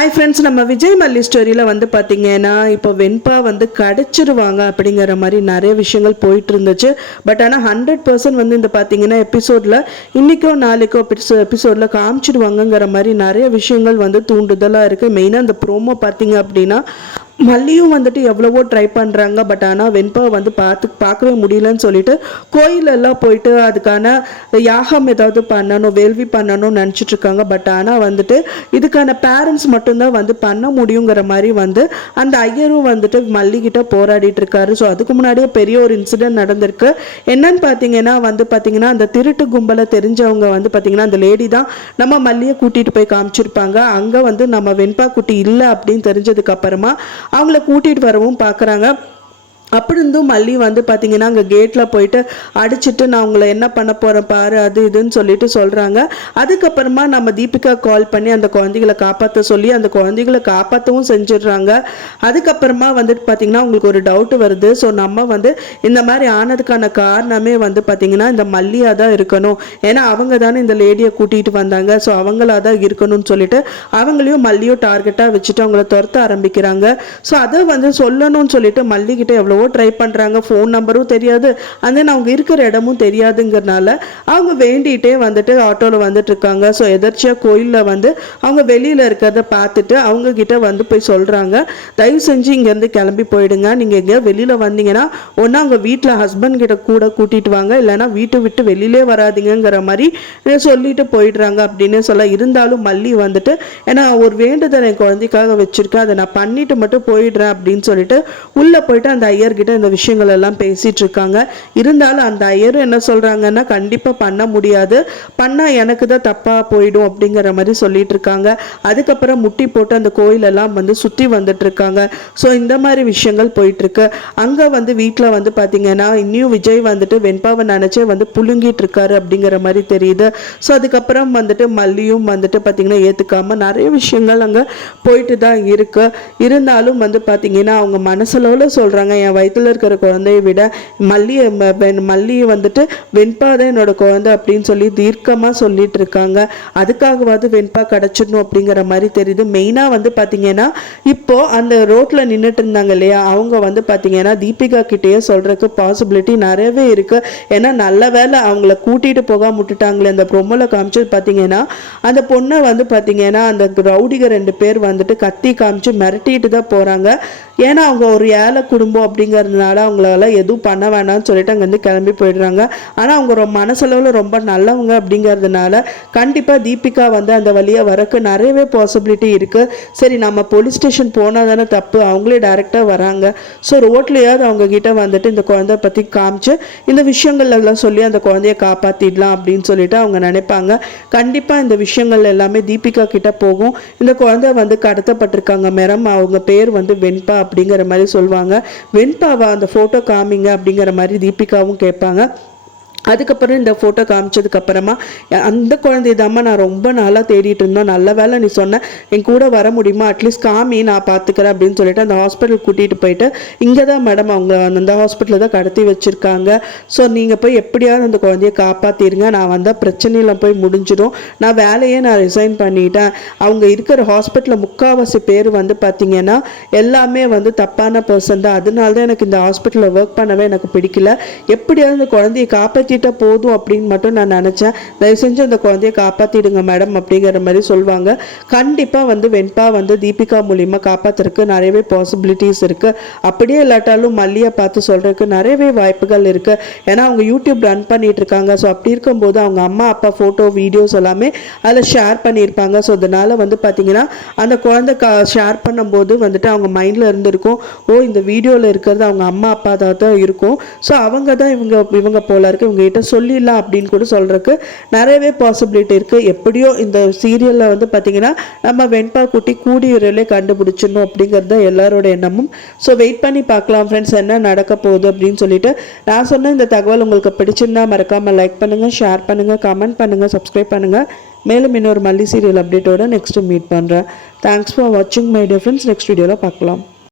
Hi friends, நம்ம விஜய் மல்லி ஸ்டோரியில் வந்து பார்த்தீங்கன்னா இப்போ வெண்பா வந்து கிடச்சிருவாங்க அப்படிங்கிற மாதிரி நிறைய விஷயங்கள் போயிட்டு இருந்துச்சு. பட் ஆனால் 100% வந்து இந்த பார்த்தீங்கன்னா எபிசோடில் இன்றைக்கோ நாளைக்கோ எபிசோடில் காமிச்சிடுவாங்கங்கிற மாதிரி நிறைய விஷயங்கள் வந்து தூண்டுதலாக இருக்குது. மெயினாக இந்த ப்ரோமோ பார்த்தீங்க அப்படின்னா மல்லியும் வந்துட்டு எவ்வளவோ ட்ரை பண்ணுறாங்க. பட் ஆனால் வெண்பாவை வந்து பார்க்கவே முடியலன்னு சொல்லிட்டு கோயிலெல்லாம் போயிட்டு அதுக்கான யாகம் ஏதாவது பண்ணணும், வேள்வி பண்ணணும்னு நினச்சிட்டு இருக்காங்க. பட் ஆனால் வந்துட்டு இதுக்கான பேரண்ட்ஸ் மட்டும்தான் வந்து பண்ண முடியுங்கிற மாதிரி வந்து அந்த ஐயரும் வந்துட்டு மல்லிகிட்ட போராடிட்டு இருக்காரு. ஸோ அதுக்கு முன்னாடியே பெரிய ஒரு இன்சிடென்ட் நடந்திருக்கு. என்னன்னு பார்த்தீங்கன்னா அந்த திருட்டு கும்பலை தெரிஞ்சவங்க வந்து பார்த்தீங்கன்னா அந்த லேடி தான் நம்ம மல்லியை கூட்டிகிட்டு போய் காமிச்சிருப்பாங்க. அங்கே வந்து நம்ம வெண்பா குட்டி இல்லை அப்படின்னு தெரிஞ்சதுக்கு அப்புறமா அவங்கள கூட்டிட்டு வரவும் பார்க்குறாங்க. அப்படி இருந்தும் மல்லி வந்து பார்த்தீங்கன்னா அங்கே கேட்டில் போயிட்டு அடிச்சுட்டு நான் உங்களை என்ன பண்ண போகிறேன் பாரு அது இதுன்னு சொல்லிட்டு சொல்கிறாங்க. அதுக்கப்புறமா நம்ம தீபிகா கால் பண்ணி அந்த குழந்தைகளை காப்பாற்ற சொல்லி அந்த குழந்தைகளை காப்பாற்றவும் செஞ்சிடுறாங்க. அதுக்கப்புறமா வந்துட்டு பார்த்தீங்கன்னா உங்களுக்கு ஒரு டவுட் வருது. ஸோ நம்ம வந்து இந்த மாதிரி ஆனதுக்கான காரணமே வந்து பார்த்தீங்கன்னா இந்த மல்லியாக தான் இருக்கணும். ஏன்னா அவங்க தானே இந்த லேடியை கூட்டிகிட்டு வந்தாங்க. ஸோ அவங்களா தான் இருக்கணும்னு சொல்லிட்டு அவங்களையும் மல்லியும் டார்கெட்டாக வச்சுட்டு அவங்கள துரத்த ஆரம்பிக்கிறாங்க. ஸோ அதை வந்து சொல்லணும்னு சொல்லிட்டு மல்லிகிட்ட எவ்வளோ ட்ரை பண்ணுறாங்க. ஃபோன் நம்பரும் தெரியாது, அண்ட் தென் அவங்க இருக்கிற இடமும் தெரியாதுங்கிறனால அவங்க வேண்டிகிட்டே வந்துட்டு ஆட்டோவில் வந்துட்டு இருக்காங்க. ஸோ எதர்ச்சியாக கோயிலில் வந்து அவங்க வெளியில் இருக்கிறத பார்த்துட்டு அவங்க கிட்ட வந்து போய் சொல்கிறாங்க, தயவு செஞ்சு இங்கேருந்து கிளம்பி போயிடுங்க. நீங்கள் எங்கேயா வெளியில் வந்தீங்கன்னா ஒன்றா அவங்க வீட்டில் ஹஸ்பண்ட் கிட்ட கூட கூட்டிகிட்டு வாங்க, இல்லைனா வீட்டை விட்டு வெளியிலே வராதிங்கிற மாதிரி சொல்லிட்டு போயிடுறாங்க அப்படின்னு சொல்ல. இருந்தாலும் மல்லி வந்துட்டு ஏன்னா ஒரு வேண்டுதல் என் குழந்தைக்காக வச்சுருக்கேன், அதை நான் பண்ணிட்டு மட்டும் போயிடுறேன் அப்படின்னு சொல்லிட்டு உள்ளே போயிட்டு அந்த ஐயர் கிட்ட இந்த விஷயங்கள் எல்லாம் பேசிட்டு இருக்காங்க. இருந்தாலும் அந்த ஐயர் என்ன சொல்றாங்கன்னா கண்டிப்பா பண்ண முடியாது, பண்ணா எனக்கு தான் தப்பா போயிடும் அப்படிங்கிற மாதிரி சொல்லிட்டு இருக்காங்க. அதுக்கப்புறம் முட்டி போட்டு அந்த கோயில் எல்லாம் வந்து சுத்தி வந்துட்டு இருக்காங்க. ஸோ இந்த மாதிரி விஷயங்கள் போயிட்டு இருக்கு. அங்க வந்து வீட்டில் வந்து பாத்தீங்கன்னா இன்னும் விஜய் வந்துட்டு வெண்பாவை நினைச்சே வந்து புழுங்கிட்டு இருக்காரு அப்படிங்கிற மாதிரி தெரியுது. ஸோ அதுக்கப்புறம் வந்துட்டு மல்லியும் வந்துட்டு பாத்தீங்கன்னா ஏத்துக்காம நிறைய விஷயங்கள் அங்க போயிட்டு தான் இருக்கு. இருந்தாலும் வந்து பாத்தீங்கன்னா அவங்க மனசளவுல சொல்றாங்க, என் வயிற்றுல இருக்கிற குழந்தையை விட மல்லியை வந்துட்டு வெண்பா தான் என்னோட குழந்தை அப்படின்னு சொல்லி தீர்க்கமாக சொல்லிட்டு இருக்காங்க. அதுக்காகவாது வெண்பா கிடச்சிடணும் அப்படிங்கிற மாதிரி தெரியுது. மெயினாக வந்து பார்த்தீங்கன்னா இப்போ அந்த ரோட்டில் நின்றுட்டு இருந்தாங்க இல்லையா, அவங்க வந்து பார்த்தீங்கன்னா தீபிகா கிட்டேயே சொல்றதுக்கு பாசிபிலிட்டி நிறையவே இருக்கு. ஏன்னா நல்ல வேலை அவங்கள கூட்டிட்டு போகாம விட்டுட்டாங்களே. அந்த ப்ரொமோல காமிச்சு பார்த்தீங்கன்னா அந்த பொண்ணை வந்து பார்த்தீங்கன்னா அந்த ரவுடிக 2 பேர் வந்துட்டு கத்தி காமிச்சு மிரட்டிட்டு தான் போறாங்க. ஏன்னா அவங்க ஒரு ஏழை குடும்பம் அப்படிங்கிறதுனால அவங்களால எதுவும் பண்ண வேணாம்னு சொல்லிட்டு அங்கேருந்து கிளம்பி போயிடுறாங்க. ஆனால் அவங்க மனசளவில் ரொம்ப நல்லவங்க அப்படிங்கிறதுனால கண்டிப்பாக தீபிகா வந்து அந்த வழியாக வரக்கு நிறையவே பாசிபிலிட்டி இருக்குது. சரி நம்ம போலீஸ் ஸ்டேஷன் போனால் தானே தப்பு, அவங்களே டைரெக்டாக வராங்க. ஸோ ரோட்லேயாவது அவங்க கிட்ட வந்துட்டு இந்த குழந்தைய பற்றி காமிச்சு இந்த விஷயங்கள் எல்லாம் சொல்லி அந்த குழந்தைய காப்பாற்றிடலாம் அப்படின்னு சொல்லிட்டு அவங்க நினைப்பாங்க. கண்டிப்பாக இந்த விஷயங்கள் எல்லாமே தீபிகா கிட்ட போகும். இந்த குழந்தை வந்து கடத்தப்பட்டிருக்காங்க மேடம், அவங்க பேர் வந்து வெண்பா அப்படிங்கிற மாதிரி சொல்லுவாங்க. வெண்பாவா அந்த ஃபோட்டோ காமிங்க அப்படிங்கிற மாதிரி தீபிகாவும் கேட்பாங்க. அதுக்கப்புறம் இந்த ஃபோட்டோ காமிச்சதுக்கப்புறமா அந்த குழந்தை தாம்மா நான் ரொம்ப நாளாக தேடிட்டு இருந்தோம், நல்ல வேலை நீ சொன்ன, என் கூட வர முடியுமா, அட்லீஸ்ட் காமி நான் பார்த்துக்கிறேன் அப்படின்னு சொல்லிட்டு அந்த ஹாஸ்பிட்டல் கூட்டிகிட்டு போயிட்டு இங்கே தான் மேடம் அவங்க அந்த ஹாஸ்பிட்டலில் தான் கடத்தி வச்சுருக்காங்க. ஸோ நீங்கள் போய் எப்படியாவது அந்த குழந்தைய காப்பாற்றிடுங்க, நான் வந்தால் பிரச்சனையில் போய் முடிஞ்சிடும், நான் வேலையே நான் ரிசைன் பண்ணிட்டேன். அவங்க இருக்கிற ஹாஸ்பிட்டலில் முக்கால்வாசி பேர் வந்து பார்த்தீங்கன்னா எல்லாமே வந்து தப்பான பர்சன் தான், அதனால தான் எனக்கு இந்த ஹாஸ்பிட்டலில் ஒர்க் பண்ணவே எனக்கு பிடிக்கல, எப்படியாவது அந்த குழந்தைய காப்பாற்றி போதும் அப்படின்னு மட்டும் நான் நினைச்சேன், தயவு செஞ்சு அந்த குழந்தைய காப்பாத்திடுங்க மேடம் அப்படிங்கிற மாதிரி சொல்லுவாங்க. கண்டிப்பா வந்து வெண்பா வந்து தீபிகா மூலியமா காப்பாத்துறதுக்கு நிறையவே பாசிபிலிட்டிஸ் இருக்கு. அப்படியே இல்லாட்டாலும் மல்லியை பார்த்து சொல்றதுக்கு நிறையவே வாய்ப்புகள் இருக்கு. ஏன்னா அவங்க யூடியூப் ரன் பண்ணிட்டு இருக்காங்க. ஸோ அப்படி இருக்கும்போது அவங்க அம்மா அப்பா போட்டோ வீடியோஸ் எல்லாமே அதில் ஷேர் பண்ணியிருப்பாங்க. ஸோ அதனால வந்து பார்த்தீங்கன்னா அந்த குழந்தை ஷேர் பண்ணும்போது வந்துட்டு அவங்க மைண்ட்ல இருந்திருக்கும், ஓ இந்த வீடியோவில் இருக்கிறது அவங்க அம்மா அப்பா தான் இருக்கும், ஸோ அவங்க தான் இவங்க போல இருக்கு, இவங்க கிட்ட சொல்லிடலாம் அப்படின்னு கூட சொல்றதுக்கு நிறையவே பாசிபிலிட்டி இருக்கு. எப்படியோ இந்த சீரியல்ல வந்து பாத்தீங்கன்னா நம்ம வெண்பா குட்டி கூடிய விரைவிலே கண்டுபிடிச்சிடணும் அப்படிங்கிறது எல்லாரோட எண்ணமும். ஸோ வெயிட் பண்ணி பார்க்கலாம் ஃப்ரெண்ட்ஸ் என்ன நடக்க போகுது அப்படின்னு சொல்லிட்டு. நான் சொன்ன இந்த தகவல் உங்களுக்கு பிடிச்சிருந்தா மறக்காம லைக் பண்ணுங்க, ஷேர் பண்ணுங்க, கமெண்ட் பண்ணுங்க, சப்ஸ்கிரைப் பண்ணுங்க. மேலும் இன்னொரு மல்லி சீரியல் அப்டேட்டோட நெக்ஸ்ட் மீட் பண்றேன். தேங்க்ஸ் ஃபார் வாட்சிங் மை டியர் ஃப்ரெண்ட்ஸ். நெக்ஸ்ட் வீடியோல பார்க்கலாம்.